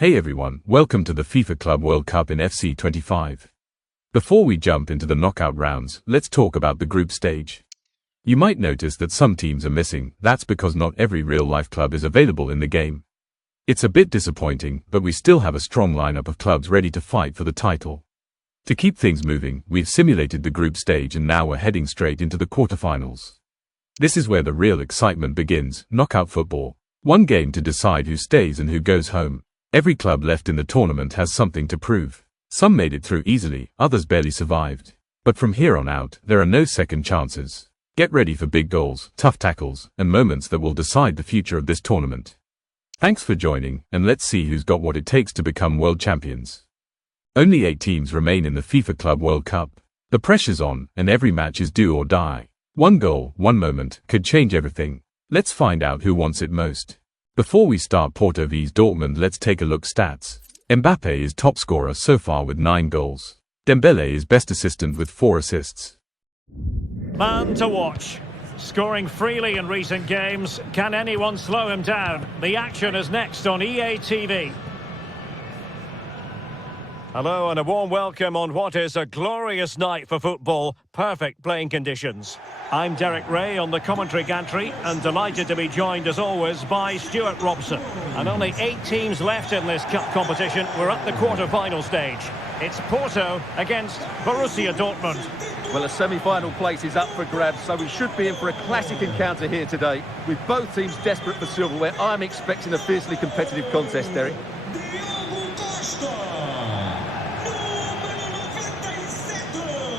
Hey everyone, welcome to the FIFA Club World Cup in FC 25. Before we jump into the knockout rounds, let's talk about the group stage. You might notice that some teams are missing. That's because not every real-life club is available in the game. It's a bit disappointing, but we still have a strong lineup of clubs ready to fight for the title. To keep things moving, we've simulated the group stage and now we're heading straight into the quarterfinals. This is where the real excitement begins, knockout football. One game to decide who stays and who goes home. Every club left in the tournament has something to prove. Some made it through easily, others barely survived. But from here on out, there are no second chances. Get ready for big goals, tough tackles, and moments that will decide the future of this tournament. Thanks for joining, and let's see who's got what it takes to become world champions. Only 8 teams remain in the FIFA Club World Cup. The pressure's on, and every match is do or die. One goal, one moment, could change everything. Let's find out who wants it most. Before we start Porto vs Dortmund, let's take a look stats. Mbappe is top scorer so far with 9 goals. Dembele is best assistant with 4 assists. Man to watch. Scoring freely in recent games. Can anyone slow him down? The action is next on EA TV. Hello and a warm welcome on what is a glorious night for football. Perfect playing conditions. I'm Derek Ray on the commentary gantry and delighted to be joined as always by Stuart Robson. And only 8 teams left in this cup competition. We're at the quarter-final stage. It's Porto against Borussia Dortmund. Well, a semi-final place is up for grabs, so we should be in for a classic encounter here today. With both teams desperate for silverware, I'm expecting a fiercely competitive contest, Derek.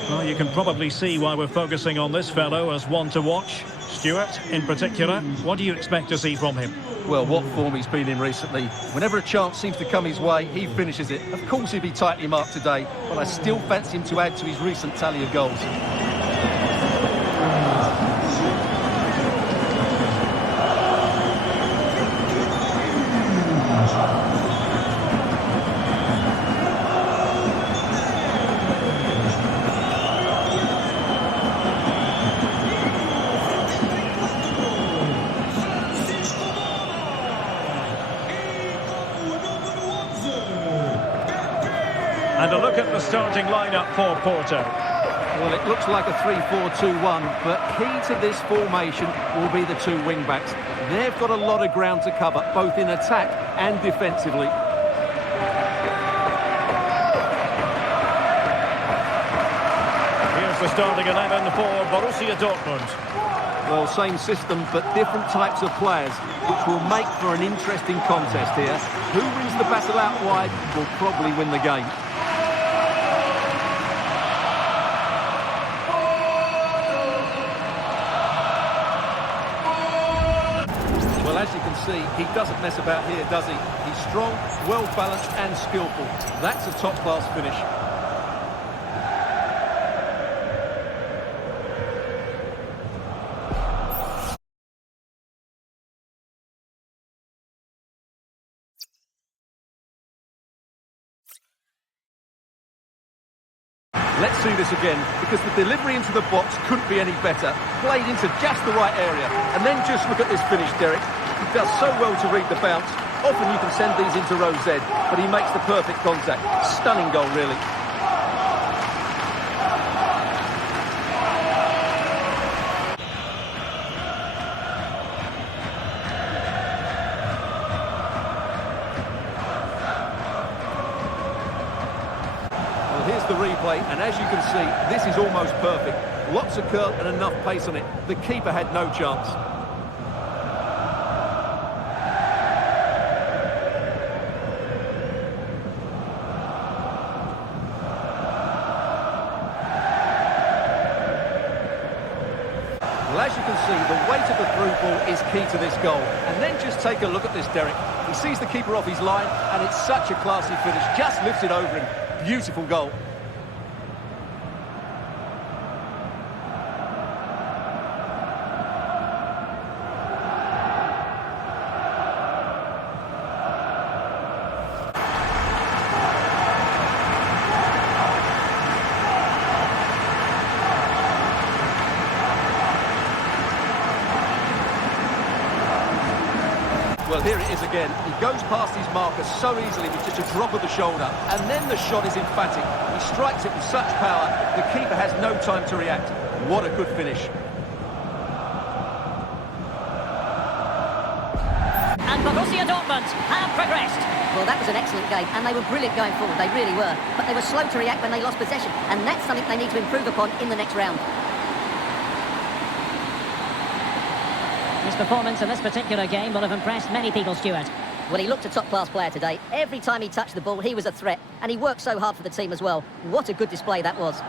Well, you can probably see why we're focusing on this fellow as one to watch. Stuart, in particular, what do you expect to see from him? Well, what form he's been in recently. Whenever a chance seems to come his way, he finishes it. Of course he'll be tightly marked today, but I still fancy him to add to his recent tally of goals. And a look at the starting lineup for Porto. Well, it looks like a 3-4-2-1, but key to this formation will be the 2 wing-backs. They've got a lot of ground to cover, both in attack and defensively. Here's the starting 11 for Borussia Dortmund. Well, same system, but different types of players, which will make for an interesting contest here. Who wins the battle out wide will probably win the game. Well, as you can see, he doesn't mess about here, does he? He's strong, well-balanced and skillful. That's a top-class finish. Let's see this again, because the delivery into the box couldn't be any better. Played into just the right area. And then just look at this finish, Derek. He does so well to read the bounce. Often you can send these into row Z, but he makes the perfect contact. Stunning goal, really. Here's the replay, and as you can see, this is almost perfect. Lots of curl and enough pace on it. The keeper had no chance. Well, as you can see, the weight of the through ball is key to this goal. And then just take a look at this, Derek. He sees the keeper off his line, and it's such a classy finish. Just lifts it over him. Beautiful goal. Well, Well, here it is again. He goes past his marker so easily with just a drop of the shoulder, and then the shot is emphatic. He strikes it with such power, the keeper has no time to react. What a good finish. And Borussia Dortmund have progressed. Well, that was an excellent game, and they were brilliant going forward, they really were. But they were slow to react when they lost possession, and that's something they need to improve upon in the next round. His performance in this particular game will have impressed many people, Stuart. Well, he looked a top-class player today. Every time he touched the ball, he was a threat, and he worked so hard for the team as well. What a good display that was.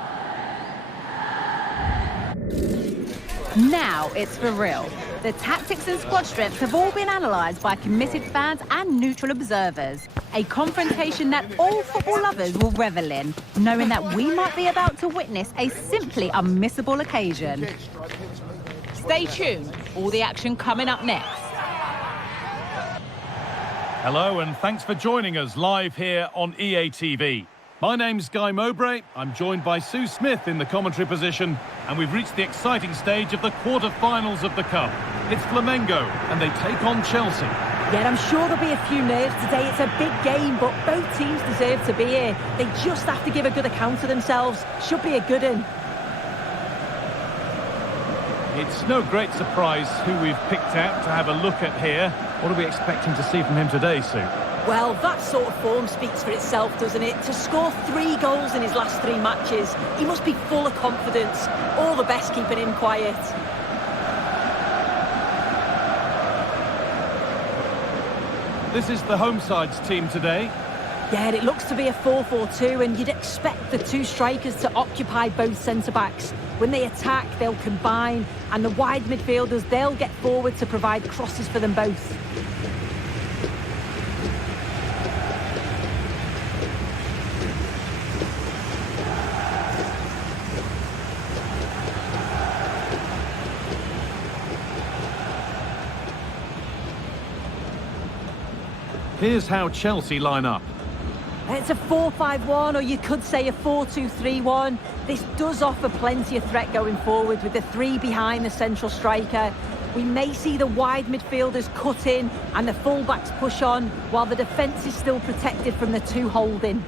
Now it's for real. The tactics and squad strength have all been analysed by committed fans and neutral observers. A confrontation that all football lovers will revel in, knowing that we might be about to witness a simply unmissable occasion. Stay tuned. All the action coming up next. Hello and thanks for joining us live here on EA TV. My name's Guy Mowbray. I'm joined by Sue Smith in the commentary position, and we've reached the exciting stage of the quarter-finals of the Cup. It's Flamengo, and they take on Chelsea. Yeah, I'm sure there'll be a few nerves today. It's a big game, but both teams deserve to be here. They just have to give a good account of themselves. Should be a good one. It's no great surprise who we've picked out to have a look at here. What are we expecting to see from him today, Sue? Well, that sort of form speaks for itself, doesn't it? To score 3 goals in his last 3 matches, he must be full of confidence. All the best keeping him quiet. This is the home side's team today. Yeah, it looks to be a 4-4-2, and you'd expect the 2 strikers to occupy both centre-backs. When they attack, they'll combine, and the wide midfielders, they'll get forward to provide crosses for them both. Here's how Chelsea line up. It's a 4-5-1, or you could say a 4-2-3-1. This does offer plenty of threat going forward with the 3 behind the central striker. We may see the wide midfielders cut in and the full-backs push on, while the defence is still protected from the 2 holding.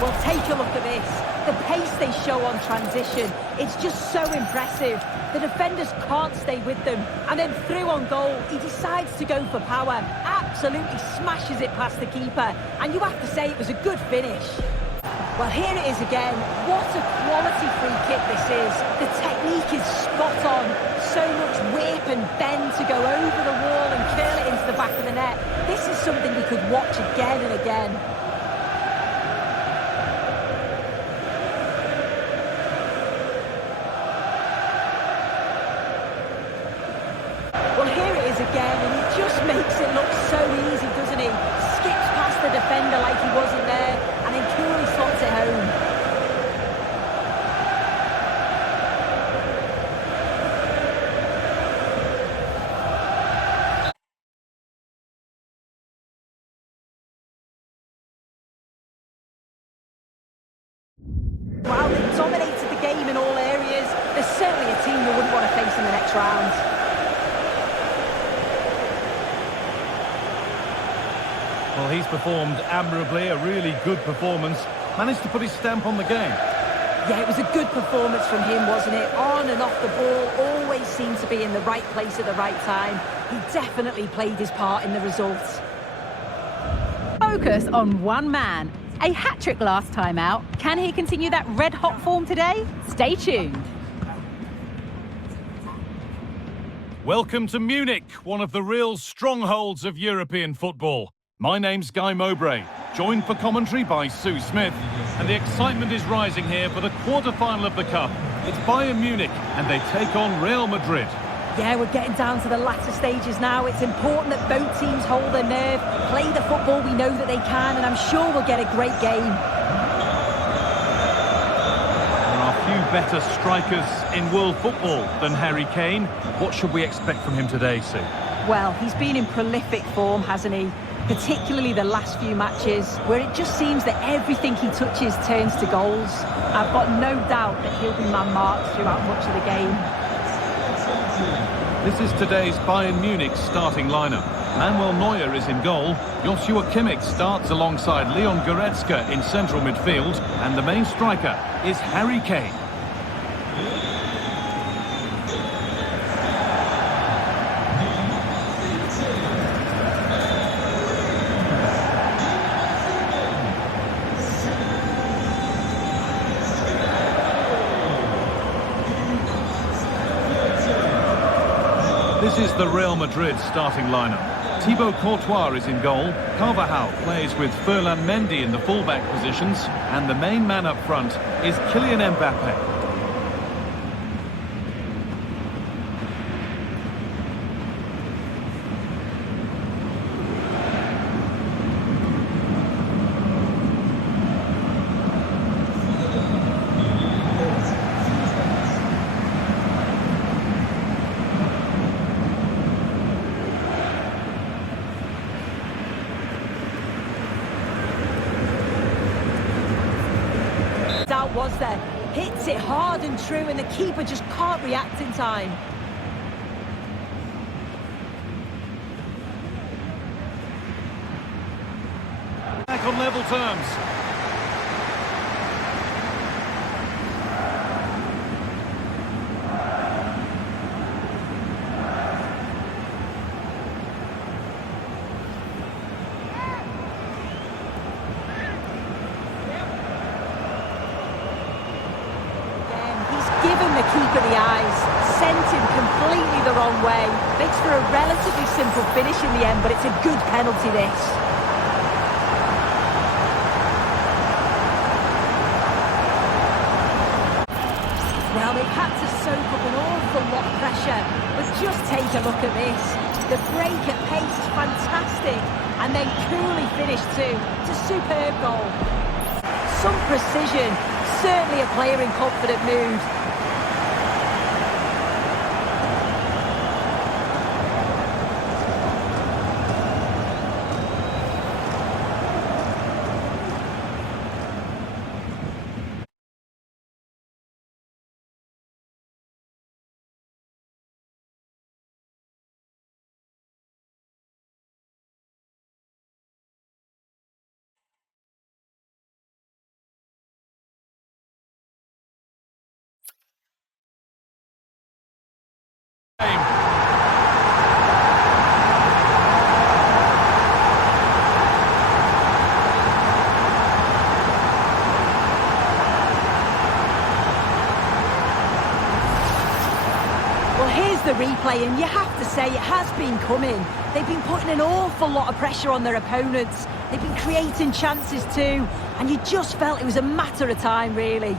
Well, take a look at this. The pace they show on transition, it's just so impressive. The defenders can't stay with them. And then through on goal, he decides to go for power. Absolutely smashes it past the keeper. And you have to say it was a good finish. Well, here it is again. What a quality free kick this is. The technique is spot on. So much whip and bend to go over the wall and curl it into the back of the net. This is something you could watch again and again. Well, here it is again, and he just makes it look so easy, doesn't he? Skips past the defender like he wasn't there, and then coolly slots it home. While they dominated the game in all areas, there's certainly a team you wouldn't want to face in the next round. Well, he's performed admirably, a really good performance. Managed to put his stamp on the game. Yeah, it was a good performance from him, wasn't it? On and off the ball, always seemed to be in the right place at the right time. He definitely played his part in the results. Focus on one man. A hat-trick last time out. Can he continue that red-hot form today? Stay tuned. Welcome to Munich, one of the real strongholds of European football. My name's Guy Mowbray, joined for commentary by Sue Smith, and the excitement is rising here for the quarter-final of the Cup. It's Bayern Munich, and they take on Real Madrid. Yeah, we're getting down to the latter stages now. It's important that both teams hold their nerve, play the football we know that they can, and I'm sure we'll get a great game. better strikers in world football than Harry Kane. What should we expect from him today, Sue? Well, he's been in prolific form, hasn't he? Particularly the last few matches, where it just seems that everything he touches turns to goals. I've got no doubt that he'll be man-marked throughout much of the game. This is today's Bayern Munich starting lineup. Manuel Neuer is in goal. Joshua Kimmich starts alongside Leon Goretzka in central midfield. And the main striker is Harry Kane. This is the Real Madrid starting lineup. Thibaut Courtois is in goal. Carvajal plays with Ferland Mendy in the fullback positions. And the main man up front is Kylian Mbappe. Was there, hits it hard and true, and the keeper just can't react in time. Back on level terms. Given the keeper the eyes, sent him completely the wrong way. Makes for a relatively simple finish in the end, but it's a good penalty, this. Well, they've had to soak up an awful lot of pressure, but just take a look at this. The break at pace is fantastic, and then coolly finished too. It's a superb goal. Some precision, certainly a player in confident mood. The replay, and you have to say it has been coming. They've been putting an awful lot of pressure on their opponents. They've been creating chances too, and you just felt it was a matter of time, really.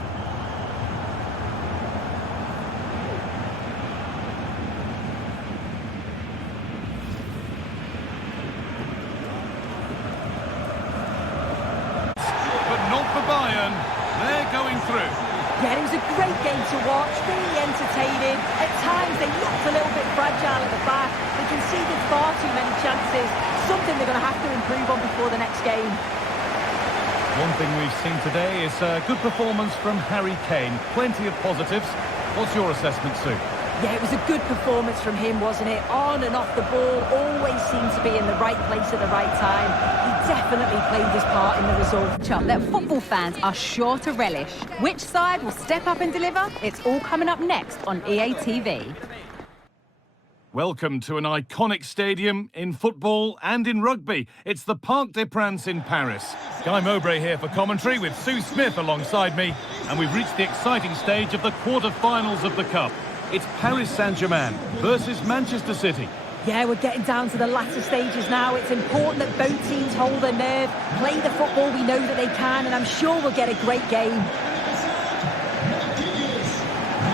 But not for Bayern. They're going through. Yeah, it was a great game to watch, really entertaining. At times they looked a little bit fragile at the back. They conceded far too many chances. Something they're going to have to improve on before the next game. One thing we've seen today is a good performance from Harry Kane. Plenty of positives. What's your assessment, Sue? Yeah, it was a good performance from him, wasn't it? On and off the ball, always seemed to be in the right place at the right time. He definitely played his part in the result. That football fans are sure to relish. Which side will step up and deliver? It's all coming up next on EA TV. Welcome to an iconic stadium in football and in rugby. It's the Parc des Princes in Paris. Guy Mowbray here for commentary with Sue Smith alongside me. And we've reached the exciting stage of the quarter-finals of the Cup. It's Paris Saint-Germain versus Manchester City. Yeah, we're getting down to the latter stages now. It's important that both teams hold their nerve, play the football we know that they can, and I'm sure we'll get a great game.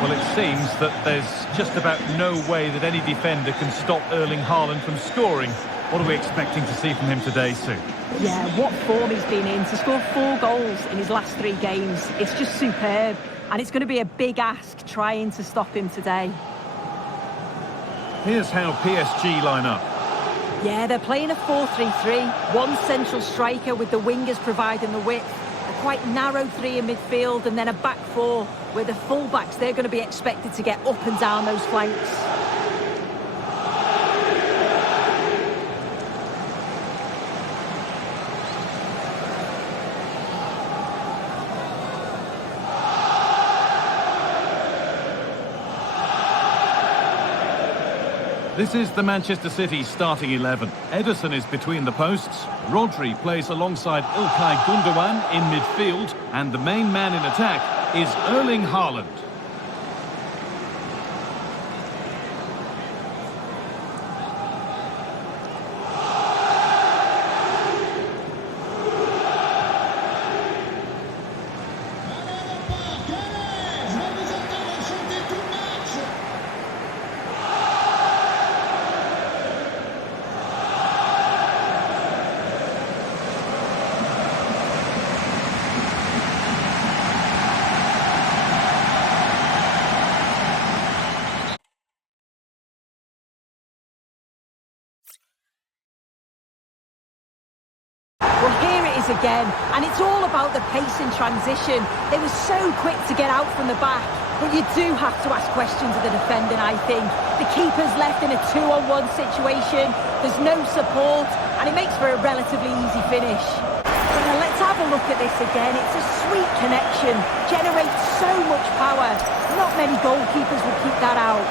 Well, it seems that there's just about no way that any defender can stop Erling Haaland from scoring. What are we expecting to see from him today, Sue? Yeah, what form he's been in. To score 4 goals in his last 3 games, it's just superb. and it's going to be a big ask trying to stop him today. Here's how PSG line up. Yeah, they're playing a 4-3-3. One central striker with the wingers providing the width. A quite narrow three in midfield, and then a back four where the full-backs, they're going to be expected to get up and down those flanks. This is the Manchester City starting 11. Ederson is between the posts. Rodri plays alongside İlkay Gundogan in midfield. And the main man in attack is Erling Haaland. Well, here it is again, and it's all about the pace in transition. They were so quick to get out from the back, but you do have to ask questions of the defending, I think. The keeper's left in a 2-on-1 situation, there's no support, and it makes for a relatively easy finish. Well, let's have a look at this again. It's a sweet connection, generates so much power. Not many goalkeepers would keep that out.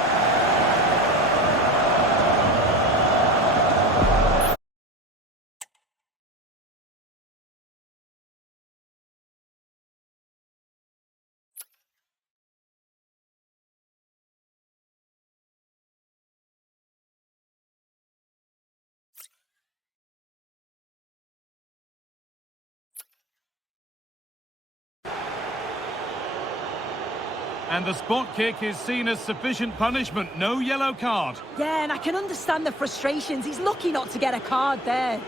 And the spot kick is seen as sufficient punishment. No yellow card. Yeah, and I can understand the frustrations. He's lucky not to get a card there.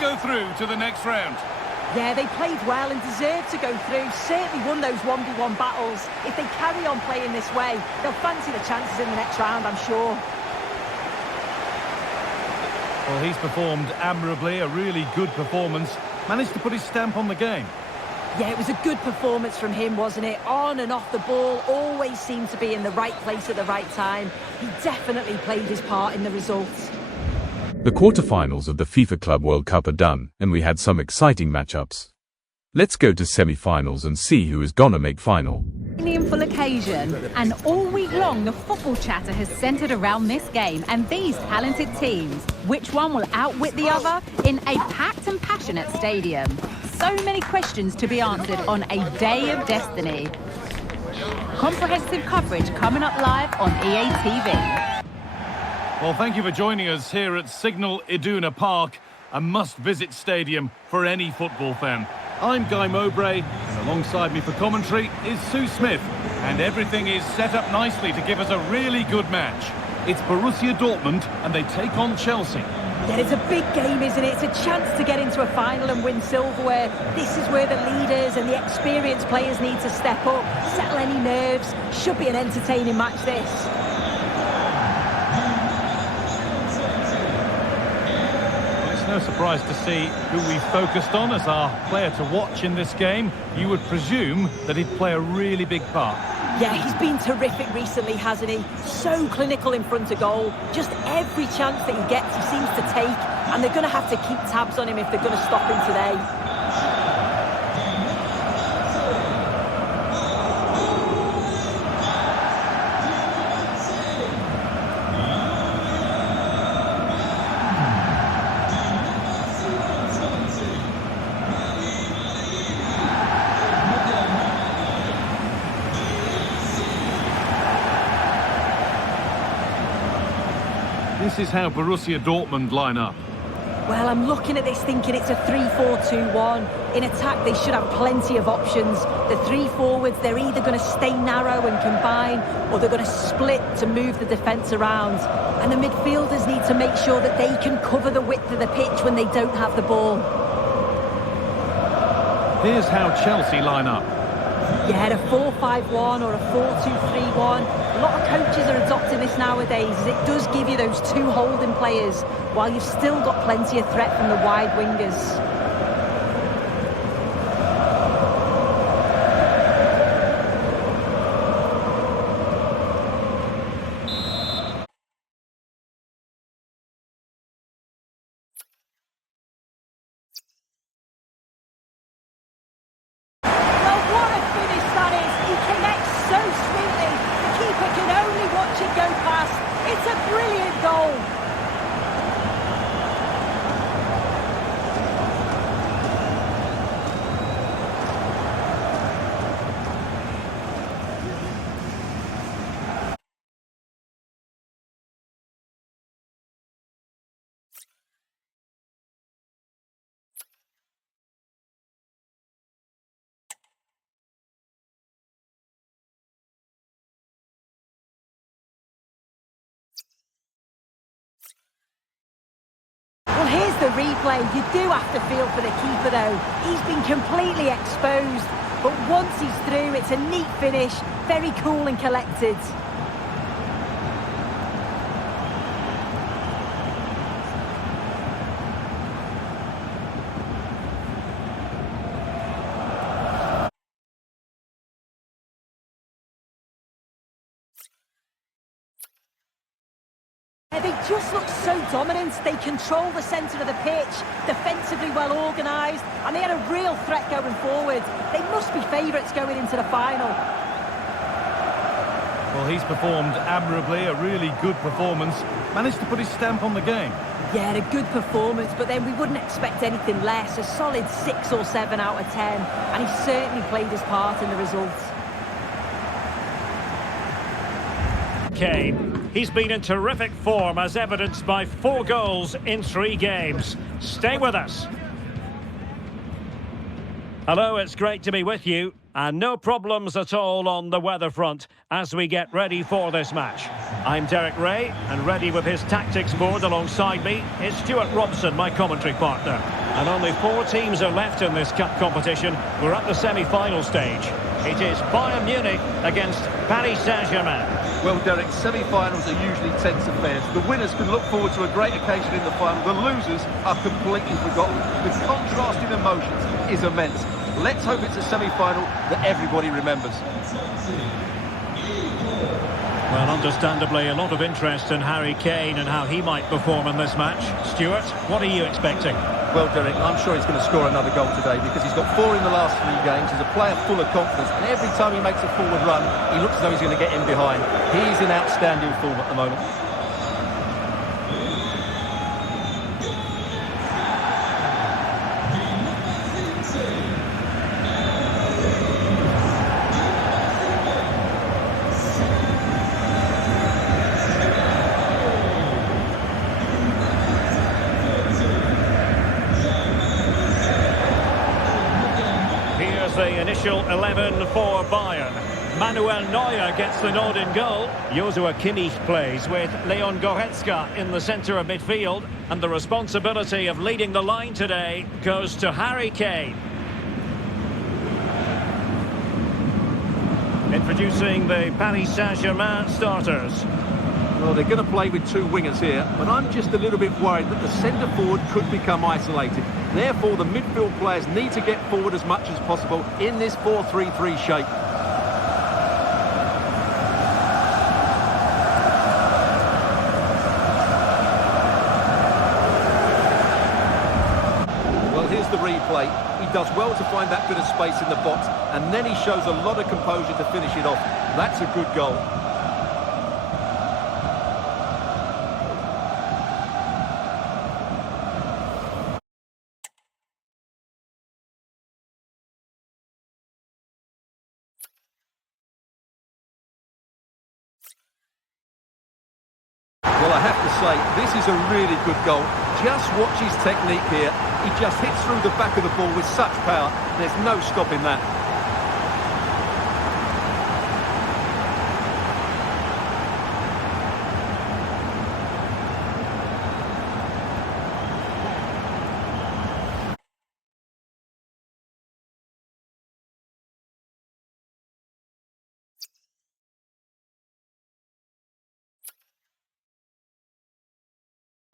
Go through to the next round. Yeah, they played well and deserved to go through. Certainly won those 1v1 battles. If they carry on playing this way, they'll fancy the chances in the next round, I'm sure. Well, he's performed admirably, a really good performance. Managed to put his stamp on the game. Yeah, it was a good performance from him, wasn't it? On and off the ball, always seemed to be in the right place at the right time. He definitely played his part in the results. The quarterfinals of the FIFA Club World Cup are done, and we had some exciting matchups. Let's go to semi-finals and see who is gonna make final. Full occasion, and all week long the football chatter has centred around this game and these talented teams. Which one will outwit the other in a packed and passionate stadium? So many questions to be answered on a day of destiny. Comprehensive coverage coming up live on EA TV. Well, thank you for joining us here at Signal Iduna Park, a must-visit stadium for any football fan. I'm Guy Mowbray, and alongside me for commentary is Sue Smith, and everything is set up nicely to give us a really good match. It's Borussia Dortmund, and they take on Chelsea. Yeah, it's a big game, isn't it? It's a chance to get into a final and win silverware. This is where the leaders and the experienced players need to step up, settle any nerves. Should be an entertaining match, this. No surprise to see who we focused on as our player to watch in this game. You would presume that he'd play a really big part. Yeah, he's been terrific recently, hasn't he? So clinical in front of goal. Just every chance that he gets, he seems to take. And they're going to have to keep tabs on him if they're going to stop him today. This is how Borussia Dortmund line up. Well, I'm looking at this thinking it's a 3-4-2-1. In attack, they should have plenty of options. The three forwards, they're either going to stay narrow and combine, or they're going to split to move the defence around. And the midfielders need to make sure that they can cover the width of the pitch when they don't have the ball. Here's how Chelsea line up. Yeah, a 4-5-1 or a 4-2-3-1. A lot of coaches are adopting this nowadays, as it does give you those two holding players, while you've still got plenty of threat from the wide wingers. It's a brilliant goal. Well, here's the replay. You do have to feel for the keeper, though. He's been completely exposed. But once he's through, it's a neat finish. Very cool and collected. They just look so dominant. They control the centre of the pitch, defensively well organised, and they had a real threat going forward. They must be favourites going into the final. Well, he's performed admirably, a really good performance. Managed to put his stamp on the game. Yeah, a good performance, but then we wouldn't expect anything less. A solid 6 or 7 out of 10, and he certainly played his part in the results. Kane. He's been in terrific form, as evidenced by 4 goals in 3 games. Stay with us. Hello, it's great to be with you. And no problems at all on the weather front as we get ready for this match. I'm Derek Ray, and ready with his tactics board alongside me is Stuart Robson, my commentary partner. And only 4 teams are left in this cup competition. We're at the semi-final stage. It is Bayern Munich against Paris Saint-Germain. Well, Derek, semi-finals are usually tense affairs. The winners can look forward to a great occasion in the final. The losers are completely forgotten. The contrast in emotions is immense. Let's hope it's a semi-final that everybody remembers. Well, understandably, a lot of interest in Harry Kane and how he might perform in this match. Stuart, what are you expecting? Well, Derek, I'm sure he's going to score another goal today because he's got 4 in the last 3 games. He's a player full of confidence, and every time he makes a forward run, he looks as though he's going to get in behind. He's in outstanding form at the moment. The initial 11 for Bayern. Manuel Neuer gets the nod in goal. Joshua Kimmich plays with Leon Goretzka in the centre of midfield. And the responsibility of leading the line today goes to Harry Kane. Introducing the Paris Saint-Germain starters. Well, they're going to play with 2 wingers here, but I'm just a little bit worried that the centre forward could become isolated. Therefore, the midfield players need to get forward as much as possible in this 4-3-3 shape. Well, here's the replay. He does well to find that bit of space in the box, and then he shows a lot of composure to finish it off. That's a good goal. Well, I have to say, this is a really good goal. Just watch his technique here. He just hits through the back of the ball with such power. There's no stopping that.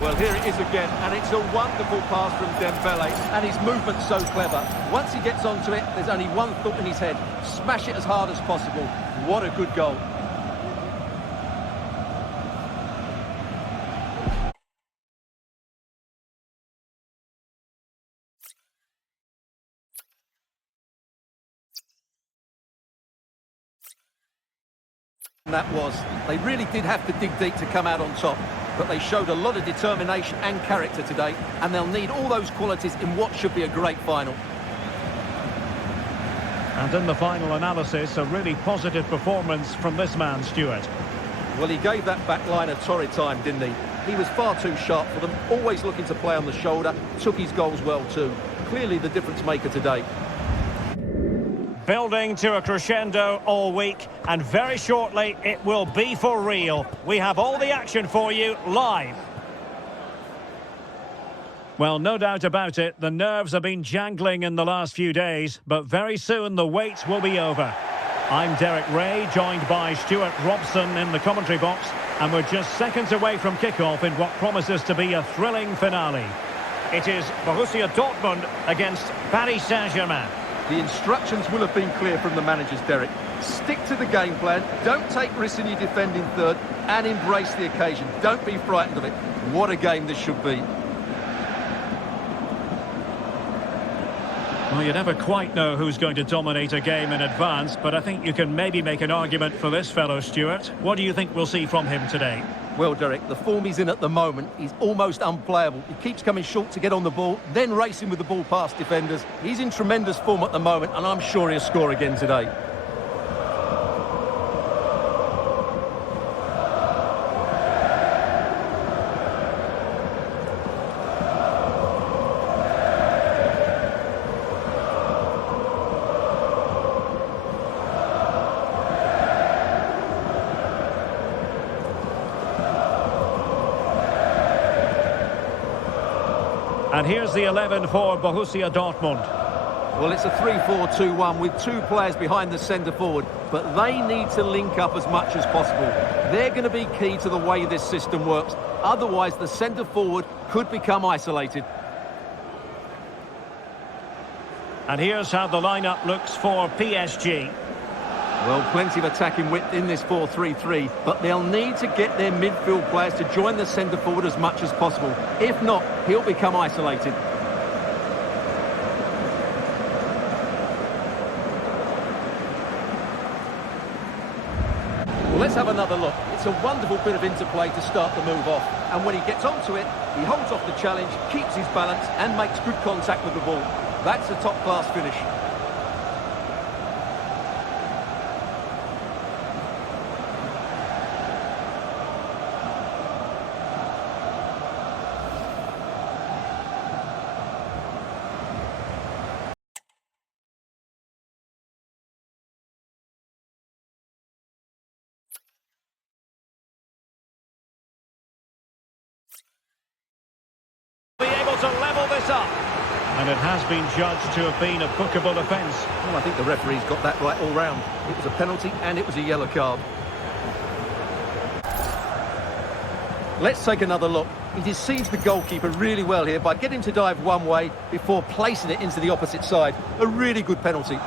Well, here it is again, and it's a wonderful pass from Dembele, and his movement's so clever. Once he gets onto it, there's only one thought in his head: smash it as hard as possible. What a good goal. That was. They really did have to dig deep to come out on top, but they showed a lot of determination and character today, and they'll need all those qualities in what should be a great final. And in the final analysis, a really positive performance from this man, Stuart. Well, he gave that back line a torrid time, didn't he? He was far too sharp for them, always looking to play on the shoulder, took his goals well too. Clearly the difference maker today. Building to a crescendo all week, and very shortly it will be for real. We have all the action for you live. Well, no doubt about it, the nerves have been jangling in the last few days, but very soon the wait will be over. I'm Derek Ray, joined by Stuart Robson in the commentary box, and we're just seconds away from kickoff in what promises to be a thrilling finale. It is Borussia Dortmund against Paris Saint-Germain. The instructions will have been clear from the managers, Derek. Stick to the game plan, don't take risks in your defending third, and embrace the occasion. Don't be frightened of it. What a game this should be. Well, you never quite know who's going to dominate a game in advance, but I think you can maybe make an argument for this fellow, Stuart. What do you think we'll see from him today? Well, Derek, the form he's in at the moment, he's almost unplayable. He keeps coming short to get on the ball, then racing with the ball past defenders. He's in tremendous form at the moment, and I'm sure he'll score again today. And here's the 11 for Borussia Dortmund. Well, it's a 3-4-2-1 with two players behind the centre forward, but they need to link up as much as possible. They're going to be key to the way this system works. Otherwise, the centre forward could become isolated. And here's how the lineup looks for PSG. Well, plenty of attacking width in this 4-3-3, but they'll need to get their midfield players to join the centre forward as much as possible. If not, he'll become isolated. Well, let's have another look. It's a wonderful bit of interplay to start the move off. And when he gets onto it, he holds off the challenge, keeps his balance, and makes good contact with the ball. That's a top-class finish. Be able to level this up. And it has been judged to have been a bookable offence. Well, I think the referee's got that right all round. It was a penalty and it was a yellow card. Let's take another look. He deceives the goalkeeper really well here by getting to dive one way before placing it into the opposite side. A really good penalty.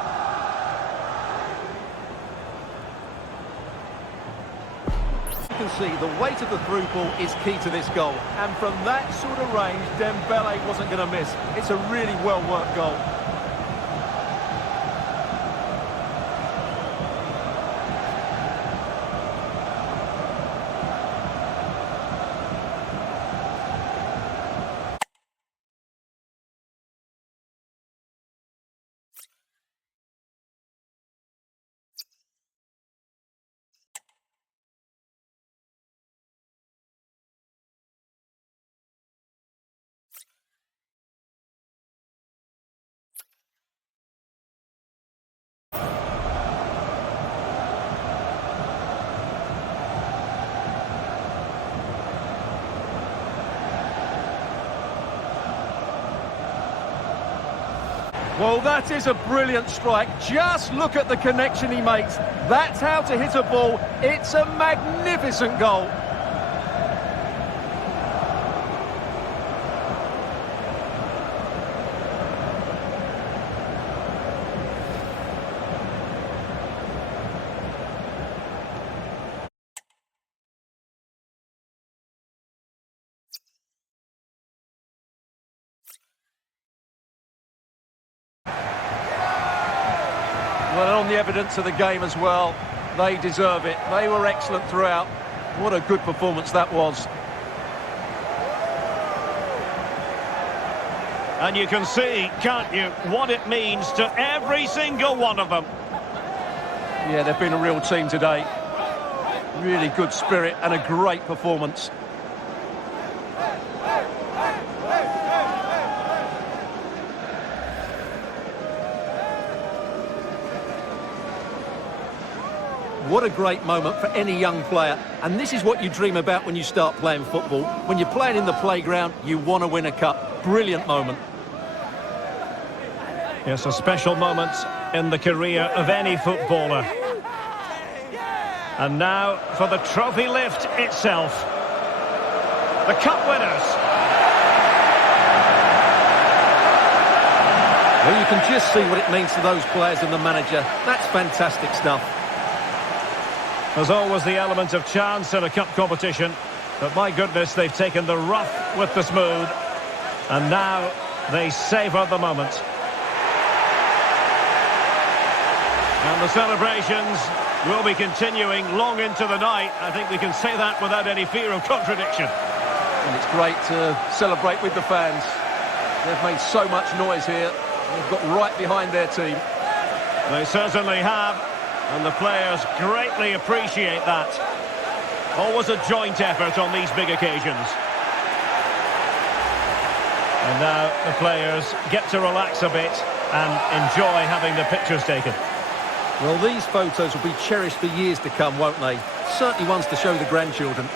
You can see the weight of the through ball is key to this goal, and from that sort of range Dembele wasn't going to miss. It's a really well worked goal. Well, that is a brilliant strike. Just look at the connection he makes. That's how to hit a ball. It's a magnificent goal. Well, on the evidence of the game as well, they deserve it. They were excellent throughout. What a good performance that was. And you can see, can't you, what it means to every single one of them. Yeah, they've been a real team today. Really good spirit and a great performance. What a great moment for any young player. And this is what you dream about when you start playing football. When you're playing in the playground, you want to win a cup. Brilliant moment. Yes, a special moment in the career of any footballer. And now for the trophy lift itself. The cup winners. Well, you can just see what it means to those players and the manager. That's fantastic stuff. There's always the element of chance in a cup competition, but my goodness, they've taken the rough with the smooth, and now they savour the moment. And the celebrations will be continuing long into the night. I think we can say that without any fear of contradiction. And it's great to celebrate with the fans. They've made so much noise here. They've got right behind their team. They certainly have. And the players greatly appreciate that. Always a joint effort on these big occasions. And now the players get to relax a bit and enjoy having the pictures taken. Well, these photos will be cherished for years to come, won't they? Certainly ones to show the grandchildren.